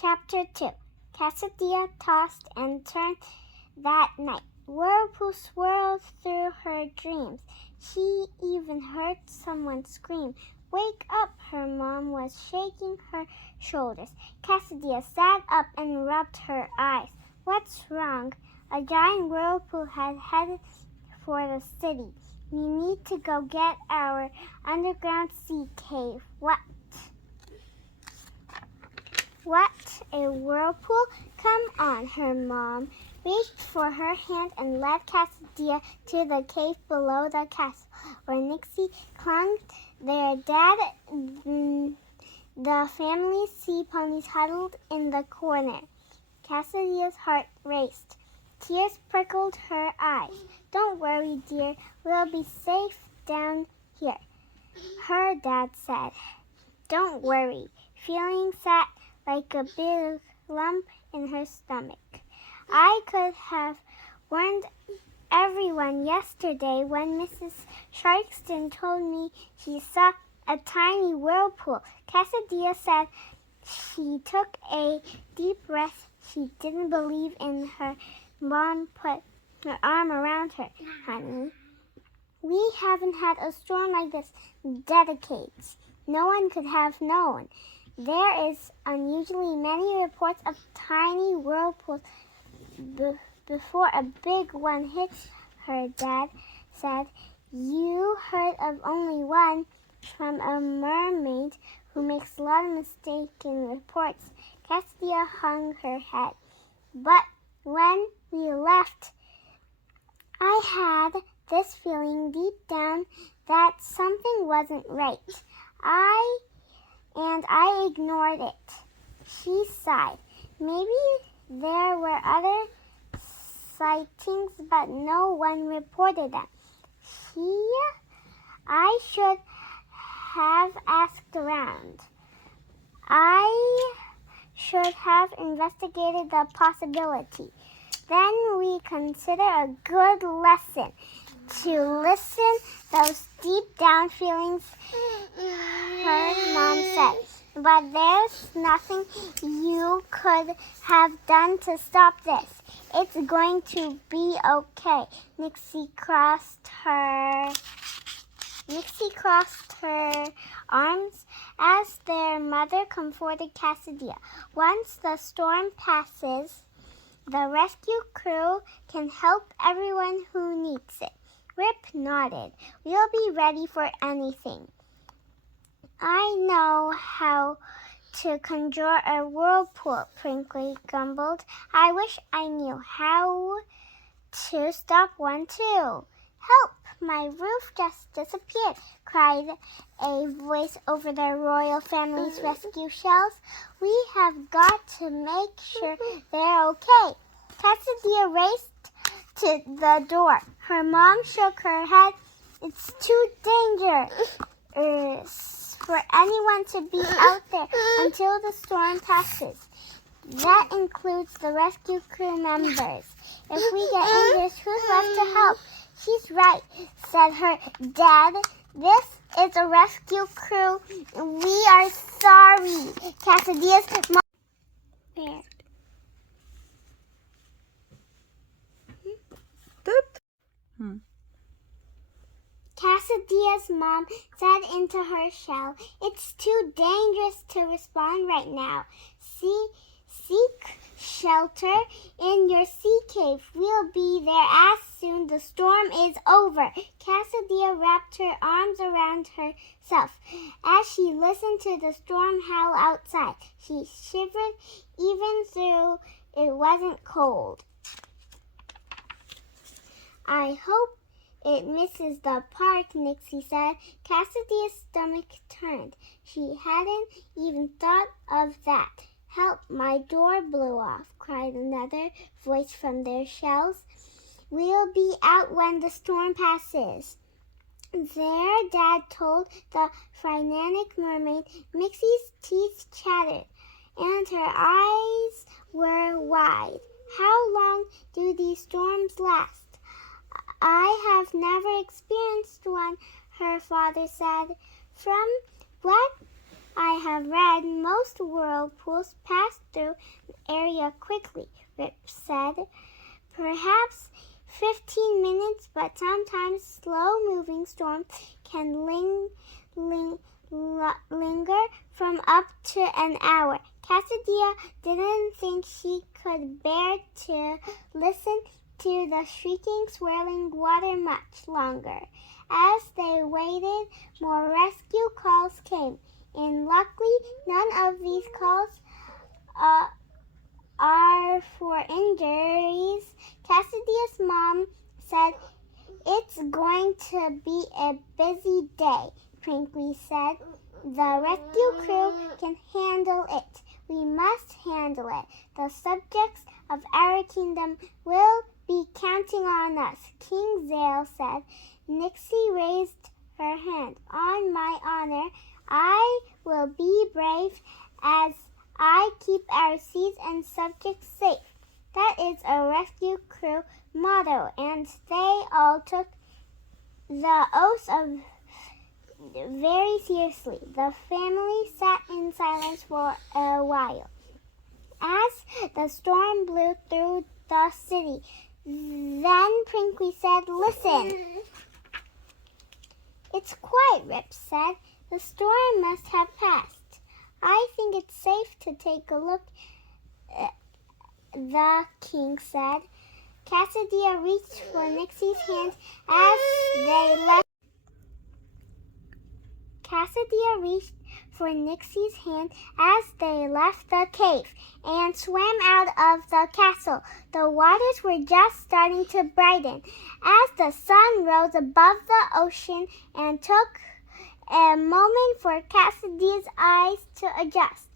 Chapter 2. Cassiopeia tossed and turned that night. Whirlpool swirled through her dreams. She even heard someone scream. Wake up! Her mom was shaking her shoulders. Cassiopeia sat up and rubbed her eyes. What's wrong? A giant whirlpool had headed for the city. We need to go get our underground sea cave. What? A whirlpool? Come on, her mom reached for her hand and led Cassiopeia to the cave below the castle, where Nixie clung their dad. The family sea ponies huddled in the corner. Cassiopeia's heart raced. Tears prickled her eyes. Don't worry, dear. We'll be safe down here, her dad said. Don't worry. Feeling sat like a big lump in her stomach. I could have warned everyone yesterday when Mrs. Sharkston told me she saw a tiny whirlpool. Cassiopeia said. She took a deep breath. She didn't believe in her. Mom put her arm around her. Honey, we haven't had a storm like this in decades. No one could have known. There is unusually many reports of tiny whirlpools before a big one hits, her dad said. You heard of only one from a mermaid who makes a lot of mistaken reports. Cassiopeia hung her head. But when we left, I had this feeling deep down that something wasn't right. I ignored it. She sighed. Maybe there were other sightings, but no one reported them. I should have asked around. I should have investigated the possibility. Then we consider a good lesson to listen those deep down feelings, her mom said. But there's nothing you could have done to stop this. It's going to be okay. Nixie crossed her arms as their mother comforted Cassiopeia. Once the storm passes, the rescue crew can help everyone who needs it. Rip nodded. We'll be ready for anything. I know how to conjure a whirlpool, Prickly grumbled. I wish I knew how to stop one too. Help! My roof just disappeared, cried a voice over the royal family's rescue shells. We have got to make sure they're okay. Cassiopeia raced to the door. Her mom shook her head. It's too dangerous for anyone to be out there until the storm passes. That includes the rescue crew members. If we get injured, who's left to help? She's right, said her dad. This is a rescue crew. We are sorry. Cassiopeia's mom. Where? Cassiopeia's mom said into her shell, it's too dangerous to respond right now. Seek shelter in your sea cave. We'll be there as soon the storm is over. Cassiopeia wrapped her arms around herself as she listened to the storm howl outside. She shivered even though it wasn't cold. I hope it misses the park, Nixie said. Cassiopeia's stomach turned. She hadn't even thought of that. Help, my door blew off, cried another voice from their shells. We'll be out when the storm passes. Their dad told the frantic mermaid. Mixie's teeth chattered, and her eyes were wide. How long do these storms last? I have never experienced one, her father said. From what I have read most whirlpools pass through an area quickly, Rip said. Perhaps 15 minutes, but sometimes slow-moving storms can linger from up to an hour. Cassiopeia didn't think she could bear to listen to the shrieking, swirling water much longer. As they waited, more rescue calls came, and luckily none of these calls are for injuries. Cassidy's mom said, "It's going to be a busy day," Twinkly said. "The rescue crew can handle it. We must handle it. The subjects of our kingdom will be counting on us," King Zale said. Nixie raised her hand. "On my honor, I will be brave as I keep our seas and subjects safe." That is a rescue crew motto, and they all took the oath very seriously. The family sat in silence for a while as the storm blew through the city. Then Prinky said, "Listen." "It's quiet," Rip said. "The storm must have passed. I think it's safe to take a look," the king said. Cassiopeia reached for Nixie's hand as they left. The cave and swam out of the castle. The waters were just starting to brighten as the sun rose above the ocean, and took a moment for Cassidy's eyes to adjust.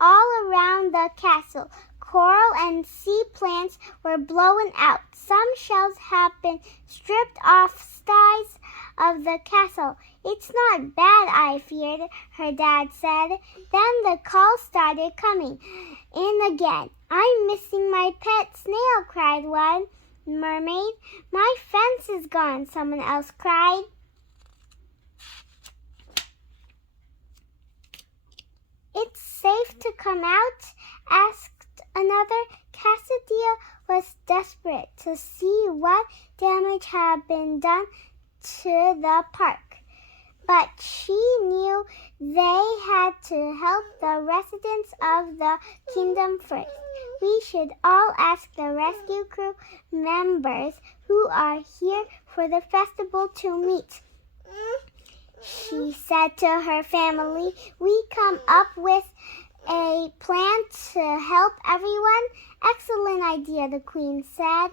All around the castle, coral and sea plants were blown out. Some shells had been stripped off sides of the castle. "It's not bad, I feared," her dad said. Then the calls started coming in again. "I'm missing my pet snail," cried one mermaid. "My fence is gone," someone else cried. "It's safe to come out?" asked another. Cassiopeia was desperate to see what damage had been done to the park, but she knew they had to help the residents of the kingdom first. "We should all ask the rescue crew members who are here for the festival to meet," she said to her family. "We come up with a plan to help everyone." "Excellent idea," the queen said.